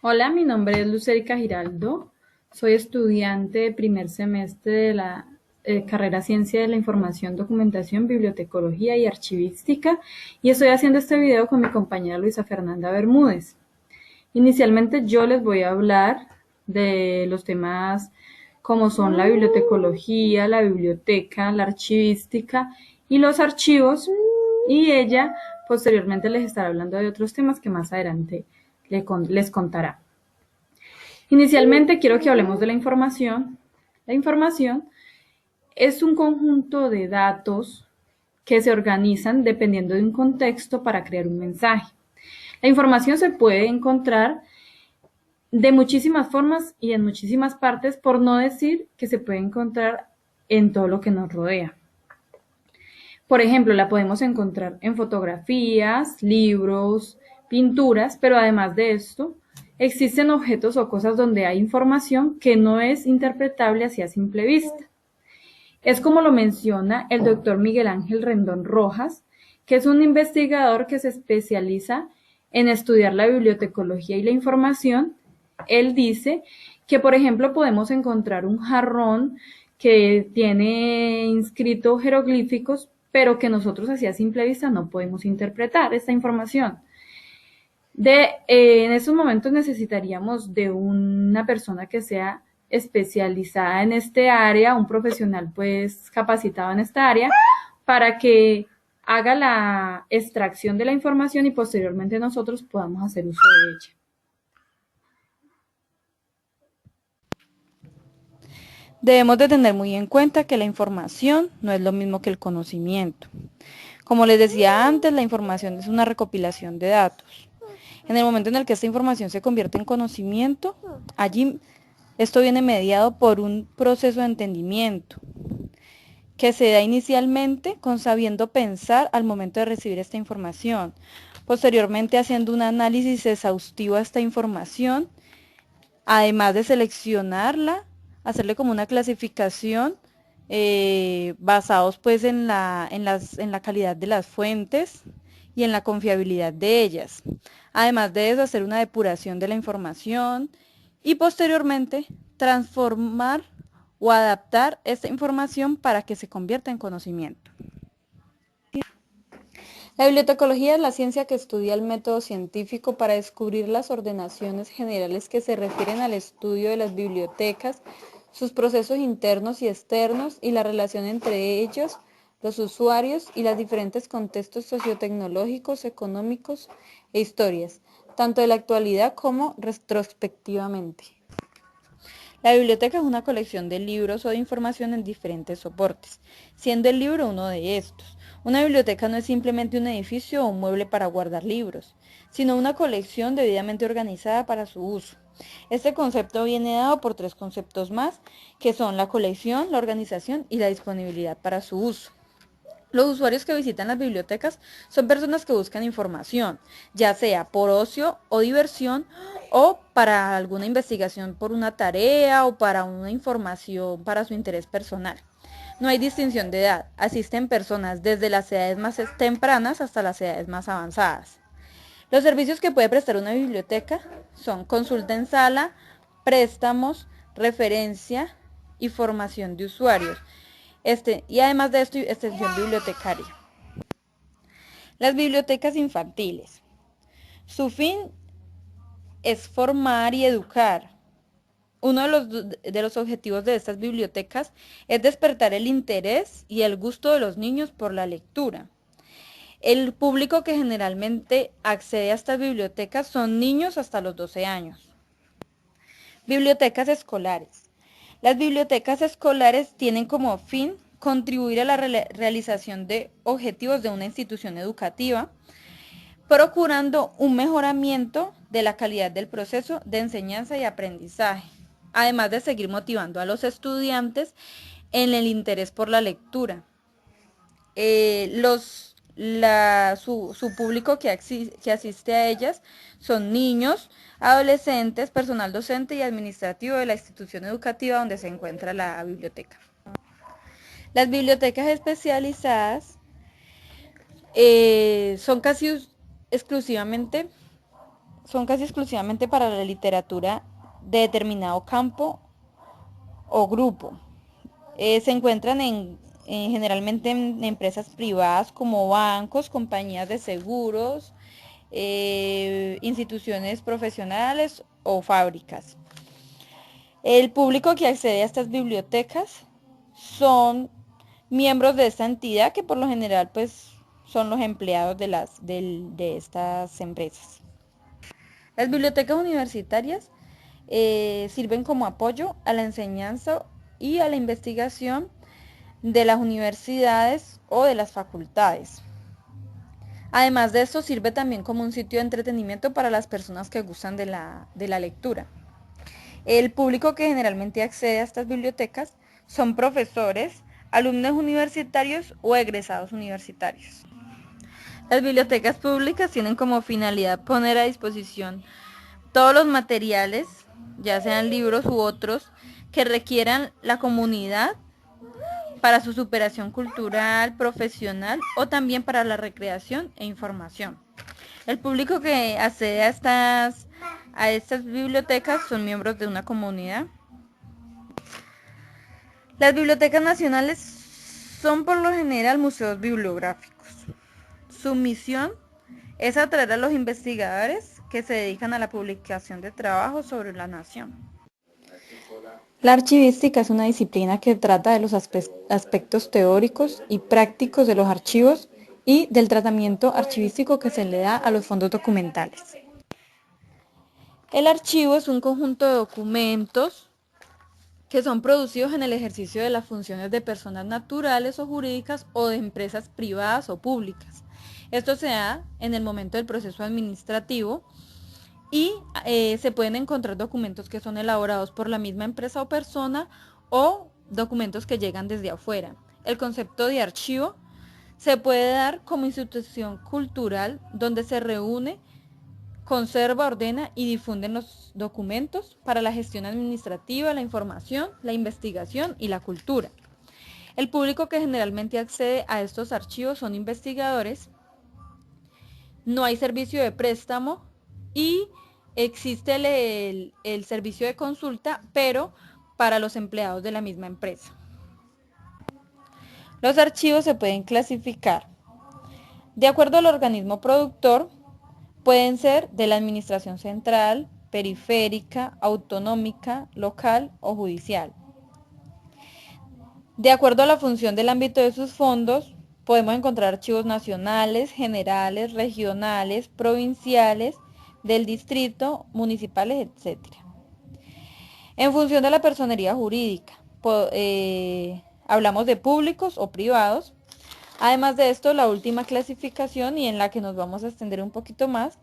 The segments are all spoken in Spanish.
Hola, mi nombre es Lucerica Giraldo. Soy estudiante de primer semestre de la carrera Ciencia de la Información, Documentación, Bibliotecología y Archivística y estoy haciendo este video con mi compañera Luisa Fernanda Bermúdez. Inicialmente yo les voy a hablar de los temas como son la bibliotecología, la biblioteca, la archivística y los archivos, y ella posteriormente les estará hablando de otros temas que más adelante les contará. Inicialmente quiero que hablemos de la información. La información es un conjunto de datos que se organizan dependiendo de un contexto para crear un mensaje. La información se puede encontrar de muchísimas formas y en muchísimas partes, por no decir que se puede encontrar en todo lo que nos rodea. Por ejemplo, la podemos encontrar en fotografías, libros, pinturas, pero además de esto, existen objetos o cosas donde hay información que no es interpretable así a simple vista. Es como lo menciona el doctor Miguel Ángel Rendón Rojas, que es un investigador que se especializa en estudiar la bibliotecología y la información. Él dice que, por ejemplo, podemos encontrar un jarrón que tiene inscrito jeroglíficos, pero que nosotros así a simple vista no podemos interpretar esta información. En estos momentos necesitaríamos de una persona que sea especializada en este área, un profesional pues capacitado en esta área, para que haga la extracción de la información y posteriormente nosotros podamos hacer uso de ella. Debemos de tener muy en cuenta que la información no es lo mismo que el conocimiento. Como les decía antes, la información es una recopilación de datos. En el momento en el que esta información se convierte en conocimiento, allí esto viene mediado por un proceso de entendimiento que se da inicialmente con sabiendo pensar al momento de recibir esta información, posteriormente haciendo un análisis exhaustivo a esta información, además de seleccionarla, hacerle como una clasificación basados pues en la calidad de las fuentes y en la confiabilidad de ellas. Además de eso, hacer una depuración de la información y posteriormente transformar o adaptar esta información para que se convierta en conocimiento. La bibliotecología es la ciencia que estudia el método científico para descubrir las ordenaciones generales que se refieren al estudio de las bibliotecas, sus procesos internos y externos y la relación entre ellos, los usuarios y los diferentes contextos sociotecnológicos, económicos e historias, tanto de la actualidad como retrospectivamente. La biblioteca es una colección de libros o de información en diferentes soportes, siendo el libro uno de estos. Una biblioteca no es simplemente un edificio o un mueble para guardar libros, sino una colección debidamente organizada para su uso. Este concepto viene dado por tres conceptos más, que son la colección, la organización y la disponibilidad para su uso. Los usuarios que visitan las bibliotecas son personas que buscan información, ya sea por ocio o diversión o para alguna investigación por una tarea o para una información para su interés personal. No hay distinción de edad, asisten personas desde las edades más tempranas hasta las edades más avanzadas. Los servicios que puede prestar una biblioteca son consulta en sala, préstamos, referencia y formación de usuarios. Y además de esto, extensión bibliotecaria. Las bibliotecas infantiles. Su fin es formar y educar. Uno de los objetivos de estas bibliotecas es despertar el interés y el gusto de los niños por la lectura. El público que generalmente accede a estas bibliotecas son niños hasta los 12 años. Bibliotecas escolares. Las bibliotecas escolares tienen como fin contribuir a la realización de objetivos de una institución educativa, procurando un mejoramiento de la calidad del proceso de enseñanza y aprendizaje, además de seguir motivando a los estudiantes en el interés por la lectura. Su público que asiste a ellas son niños, adolescentes, personal docente y administrativo de la institución educativa donde se encuentra la biblioteca. Las bibliotecas especializadas son casi exclusivamente son casi exclusivamente para la literatura de determinado campo o grupo. Se encuentran generalmente en empresas privadas como bancos, compañías de seguros, instituciones profesionales o fábricas. El público que accede a estas bibliotecas son miembros de esta entidad que por lo general pues son los empleados de estas empresas. Las bibliotecas universitarias sirven como apoyo a la enseñanza y a la investigación de las universidades o de las facultades. Además de esto, sirve también como un sitio de entretenimiento para las personas que gustan de la lectura. El público que generalmente accede a estas bibliotecas son profesores, alumnos universitarios o egresados universitarios. Las bibliotecas públicas tienen como finalidad poner a disposición todos los materiales, ya sean libros u otros, que requieran la comunidad para su superación cultural, profesional o también para la recreación e información. El público que accede a estas bibliotecas son miembros de una comunidad. Las bibliotecas nacionales son por lo general museos bibliográficos. Su misión es atraer a los investigadores que se dedican a la publicación de trabajos sobre la nación. La archivística es una disciplina que trata de los aspectos teóricos y prácticos de los archivos y del tratamiento archivístico que se le da a los fondos documentales. El archivo es un conjunto de documentos que son producidos en el ejercicio de las funciones de personas naturales o jurídicas o de empresas privadas o públicas. Esto se da en el momento del proceso administrativo y se pueden encontrar documentos que son elaborados por la misma empresa o persona o documentos que llegan desde afuera. El concepto de archivo se puede dar como institución cultural donde se reúne, conserva, ordena y difunde los documentos para la gestión administrativa, la información, la investigación y la cultura. El público que generalmente accede a estos archivos son investigadores. No hay servicio de préstamo y existe el servicio de consulta, pero para los empleados de la misma empresa. Los archivos se pueden clasificar de acuerdo al organismo productor. Pueden ser de la administración central, periférica, autonómica, local o judicial. De acuerdo a la función del ámbito de sus fondos, podemos encontrar archivos nacionales, generales, regionales, provinciales, del distrito, municipales, etc. En función de la personería jurídica, hablamos de públicos o privados. Además de esto, la última clasificación, y en la que nos vamos a extender un poquito más,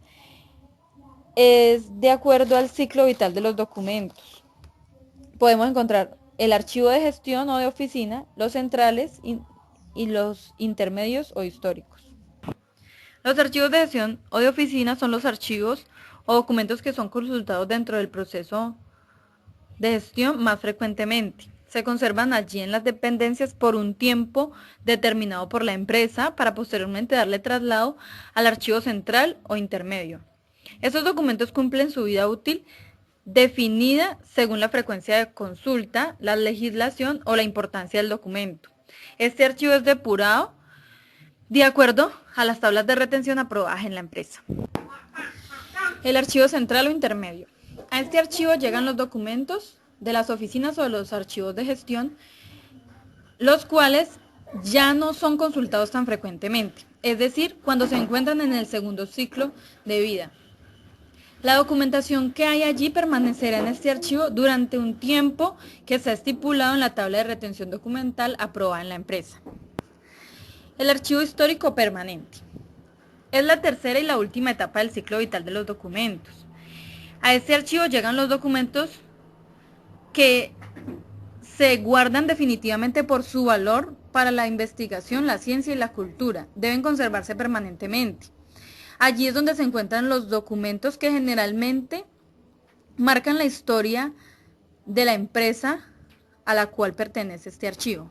es de acuerdo al ciclo vital de los documentos. Podemos encontrar el archivo de gestión o de oficina, los centrales y los intermedios o históricos. Los archivos de gestión o de oficina son los archivos o documentos que son consultados dentro del proceso de gestión más frecuentemente. Se conservan allí en las dependencias por un tiempo determinado por la empresa para posteriormente darle traslado al archivo central o intermedio. Estos documentos cumplen su vida útil definida según la frecuencia de consulta, la legislación o la importancia del documento. Este archivo es depurado de acuerdo a las tablas de retención aprobadas en la empresa. El archivo central o intermedio. A este archivo llegan los documentos de las oficinas o de los archivos de gestión, los cuales ya no son consultados tan frecuentemente, es decir, cuando se encuentran en el segundo ciclo de vida. La documentación que hay allí permanecerá en este archivo durante un tiempo que está estipulado en la tabla de retención documental aprobada en la empresa. El archivo histórico permanente. Es la tercera y la última etapa del ciclo vital de los documentos. A este archivo llegan los documentos que se guardan definitivamente por su valor para la investigación, la ciencia y la cultura. Deben conservarse permanentemente. Allí es donde se encuentran los documentos que generalmente marcan la historia de la empresa a la cual pertenece este archivo.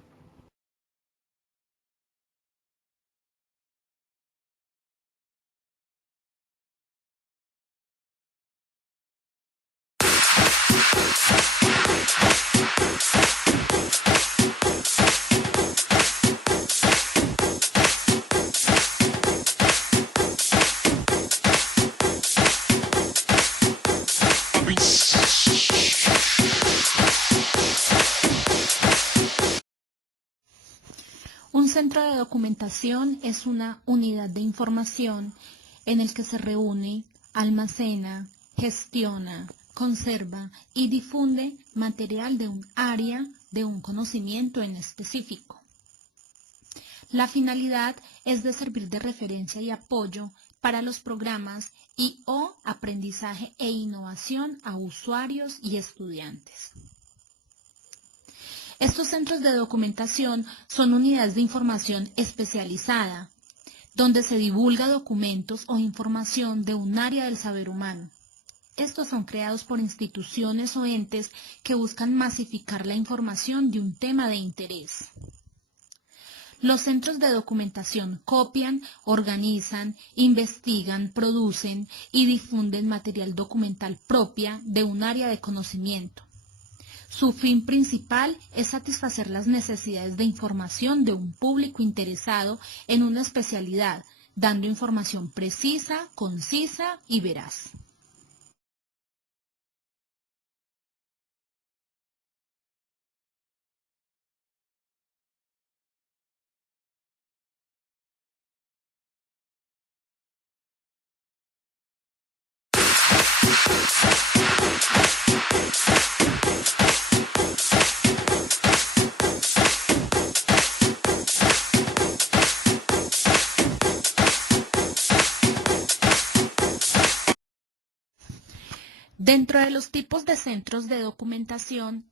centro de documentación es una unidad de información en el que se reúne, almacena, gestiona, conserva y difunde material de un área de un conocimiento en específico. La finalidad es de servir de referencia y apoyo para los programas y/o aprendizaje e innovación a usuarios y estudiantes. Estos centros de documentación son unidades de información especializada, donde se divulga documentos o información de un área del saber humano. Estos son creados por instituciones o entes que buscan masificar la información de un tema de interés. Los centros de documentación copian, organizan, investigan, producen y difunden material documental propia de un área de conocimiento. Su fin principal es satisfacer las necesidades de información de un público interesado en una especialidad, dando información precisa, concisa y veraz. Dentro de los tipos de centros de documentación,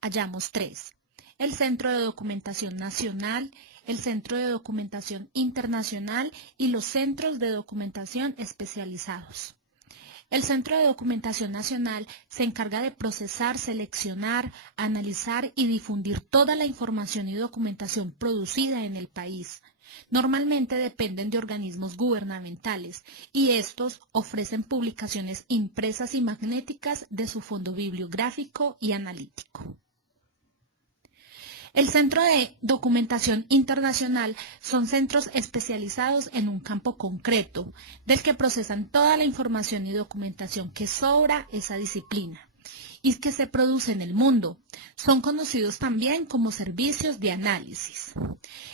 hallamos tres: el Centro de Documentación Nacional, el Centro de Documentación Internacional y los Centros de Documentación Especializados. El Centro de Documentación Nacional se encarga de procesar, seleccionar, analizar y difundir toda la información y documentación producida en el país. Normalmente dependen de organismos gubernamentales y estos ofrecen publicaciones impresas y magnéticas de su fondo bibliográfico y analítico. El Centro de Documentación Internacional son centros especializados en un campo concreto, del que procesan toda la información y documentación que sobra esa disciplina y que se produce en el mundo. Son conocidos también como servicios de análisis.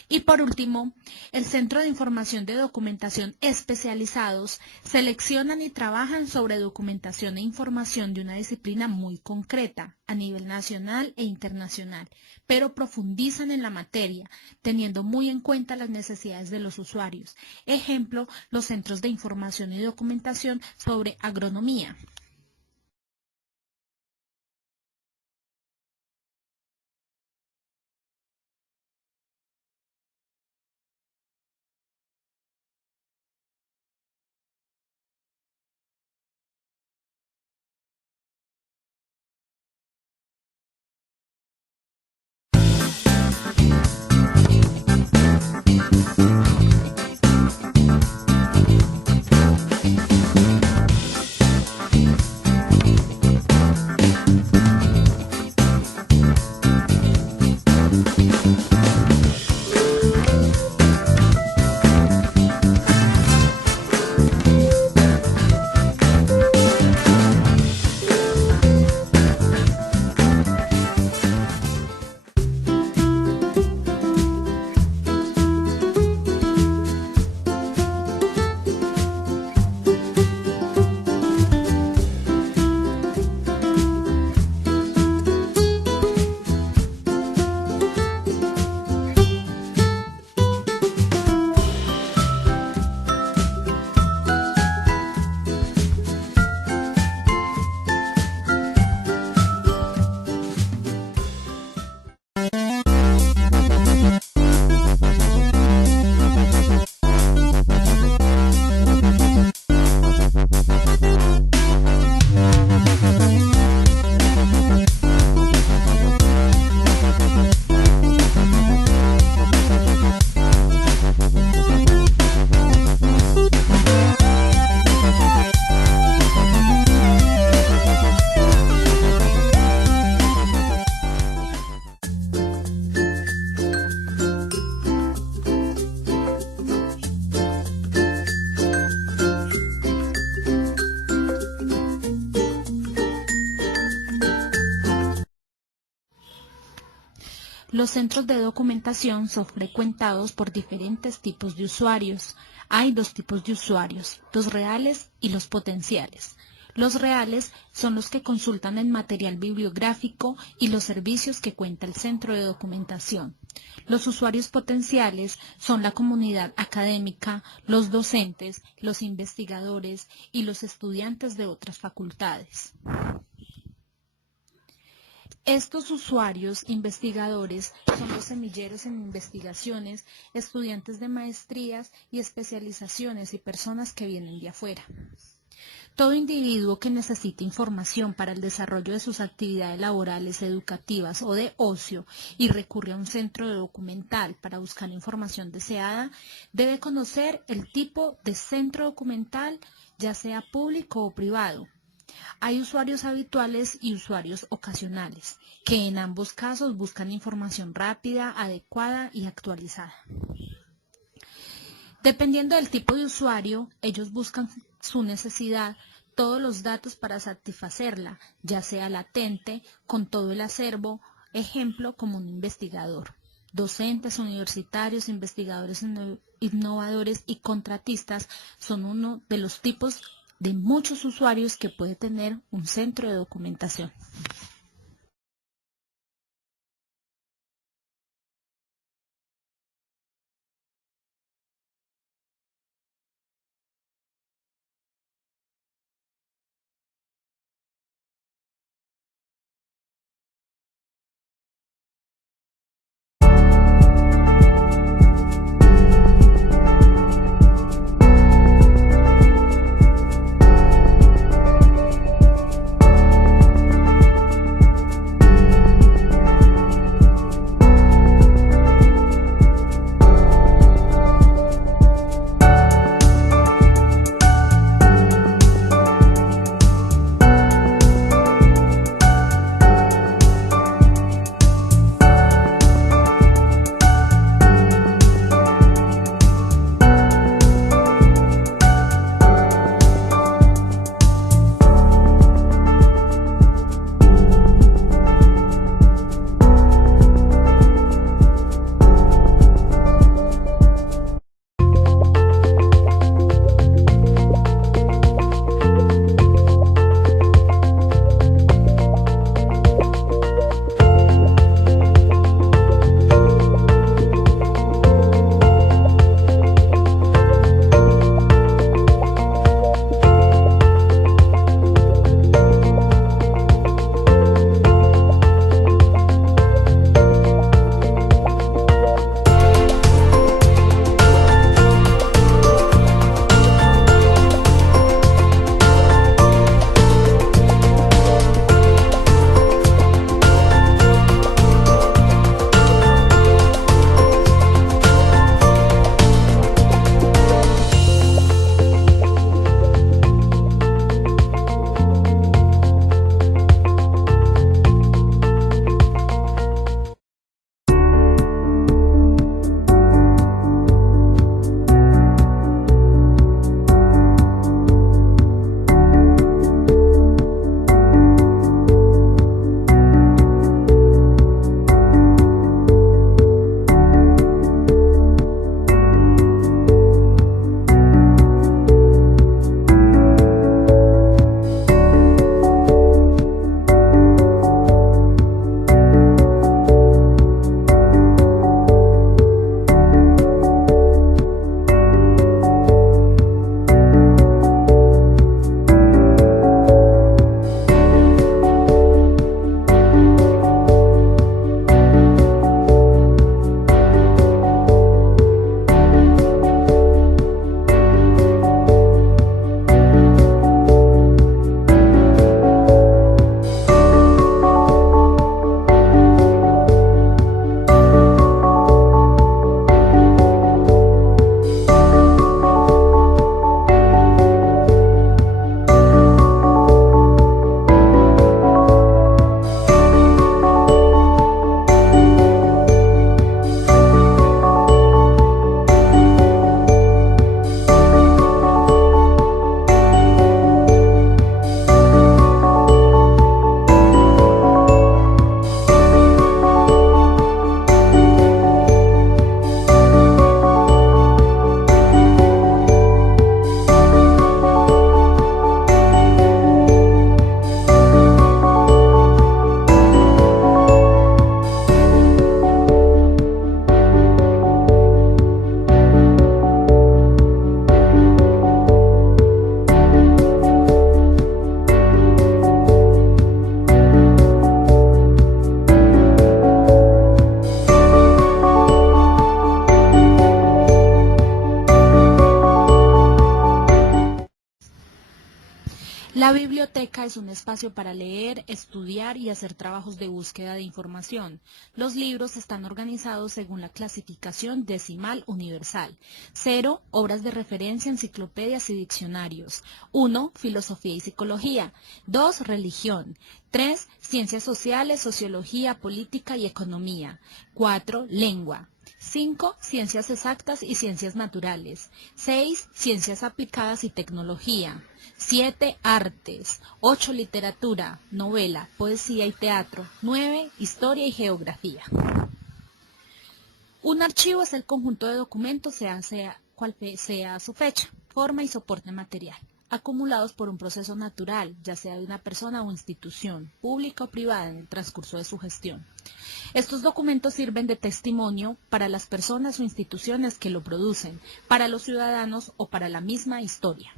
Y por último, el Centro de Información de Documentación Especializados seleccionan y trabajan sobre documentación e información de una disciplina muy concreta a nivel nacional e internacional, pero profundizan en la materia, teniendo muy en cuenta las necesidades de los usuarios. Ejemplo, los centros de información y documentación sobre agronomía. Los centros de documentación son frecuentados por diferentes tipos de usuarios. Hay dos tipos de usuarios, los reales y los potenciales. Los reales son los que consultan el material bibliográfico y los servicios que cuenta el centro de documentación. Los usuarios potenciales son la comunidad académica, los docentes, los investigadores y los estudiantes de otras facultades. Estos usuarios investigadores son los semilleros en investigaciones, estudiantes de maestrías y especializaciones y personas que vienen de afuera. Todo individuo que necesite información para el desarrollo de sus actividades laborales, educativas o de ocio y recurre a un centro de documental para buscar la información deseada, debe conocer el tipo de centro documental, ya sea público o privado. Hay usuarios habituales y usuarios ocasionales, que en ambos casos buscan información rápida, adecuada y actualizada. Dependiendo del tipo de usuario, ellos buscan su necesidad, todos los datos para satisfacerla, ya sea latente, con todo el acervo, ejemplo como un investigador. Docentes, universitarios, investigadores innovadores y contratistas son uno de los tipos de muchos usuarios que puede tener un centro de documentación. La biblioteca es un espacio para leer, estudiar y hacer trabajos de búsqueda de información. Los libros están organizados según la clasificación decimal universal. 0, obras de referencia, enciclopedias y diccionarios. 1, filosofía y psicología. 2, religión. 3, ciencias sociales, sociología, política y economía. 4, lengua. 5, ciencias exactas y ciencias naturales. 6, ciencias aplicadas y tecnología. 7, artes. 8, literatura, novela, poesía y teatro. 9, historia y geografía. Un archivo es el conjunto de documentos, sea cual sea su fecha, forma y soporte material, acumulados por un proceso natural, ya sea de una persona o institución, pública o privada, en el transcurso de su gestión. Estos documentos sirven de testimonio para las personas o instituciones que lo producen, para los ciudadanos o para la misma historia.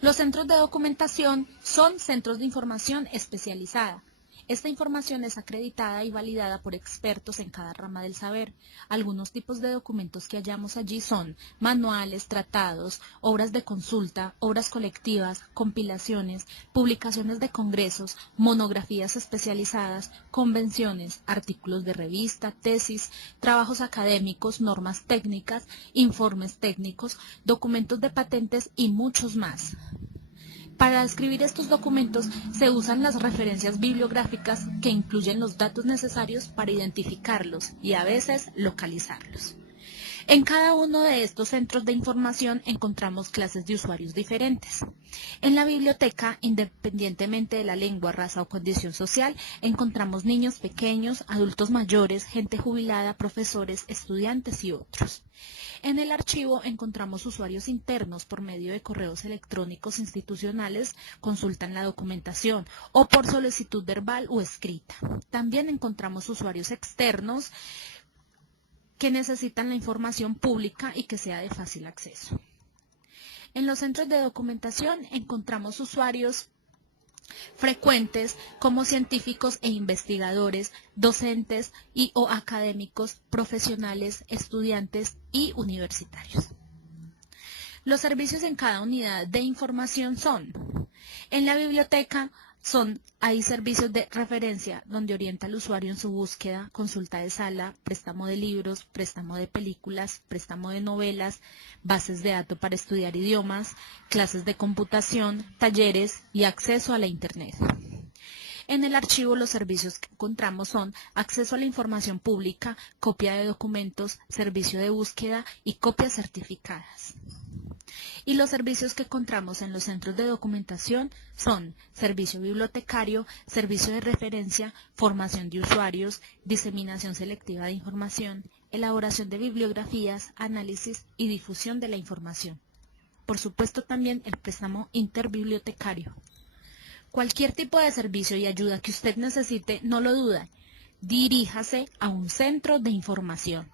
Los centros de documentación son centros de información especializada. Esta información es acreditada y validada por expertos en cada rama del saber. Algunos tipos de documentos que hallamos allí son manuales, tratados, obras de consulta, obras colectivas, compilaciones, publicaciones de congresos, monografías especializadas, convenciones, artículos de revista, tesis, trabajos académicos, normas técnicas, informes técnicos, documentos de patentes y muchos más. Para escribir estos documentos se usan las referencias bibliográficas que incluyen los datos necesarios para identificarlos y a veces localizarlos. En cada uno de estos centros de información encontramos clases de usuarios diferentes. En la biblioteca, independientemente de la lengua, raza o condición social, encontramos niños pequeños, adultos mayores, gente jubilada, profesores, estudiantes y otros. En el archivo encontramos usuarios internos por medio de correos electrónicos institucionales, consultan la documentación o por solicitud verbal o escrita. También encontramos usuarios externos que necesitan la información pública y que sea de fácil acceso. En los centros de documentación encontramos usuarios frecuentes como científicos e investigadores, docentes y o académicos, profesionales, estudiantes y universitarios. Los servicios en cada unidad de información son: en la biblioteca hay servicios de referencia donde orienta al usuario en su búsqueda, consulta de sala, préstamo de libros, préstamo de películas, préstamo de novelas, bases de datos para estudiar idiomas, clases de computación, talleres y acceso a la Internet. En el archivo los servicios que encontramos son acceso a la información pública, copia de documentos, servicio de búsqueda y copias certificadas. Y los servicios que encontramos en los centros de documentación son servicio bibliotecario, servicio de referencia, formación de usuarios, diseminación selectiva de información, elaboración de bibliografías, análisis y difusión de la información. Por supuesto también el préstamo interbibliotecario. Cualquier tipo de servicio y ayuda que usted necesite, no lo dude, diríjase a un centro de información.